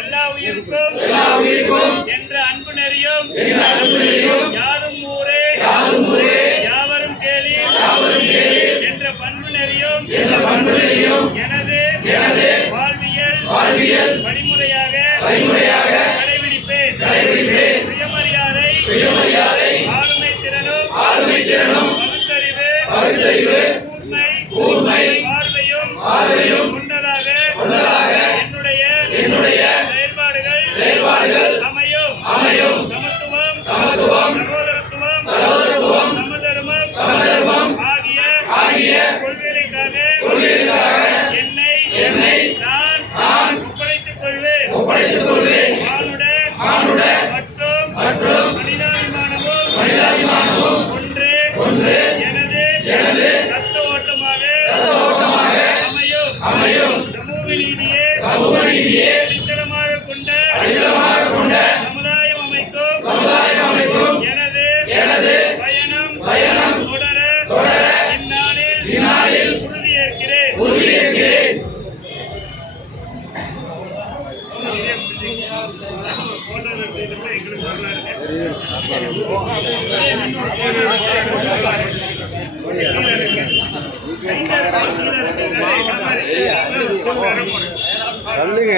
எல்லா உயிருக்கும் என்ற அன்பு நெறியும் யாரும் ஊரே யாவரும் கேளி என்ற பண்பு நெறியும் எனது வாழ்வியல் வழிமுறையாக கடைபிடிப்பேன். சுயமரியாதை ஆளுமை திறனும் பகுத்தறிவு கூர்மை பார்வையும் கொண்டதாக என்னுடைய செயல்பாடுகள் அமையும். சமத்துவம் சகோதரத்துவம் சமதர்மம் ஆகிய கொள்கைகளுக்காக என்னை நான் ஒப்படைத்துக் கொள்வேன். மானுட மற்றும் மனிதாபிமானமும் ஒன்றே எனது ரத்த ஓட்டமாக அமையும். சமூக நீதியே அடித்தளமாக கொண்ட சமுதாயம் அமைக்கும் எனது பயணம் தொடர இந்நாளில் உறுதியேற்கிறேன். சொல்லுங்க.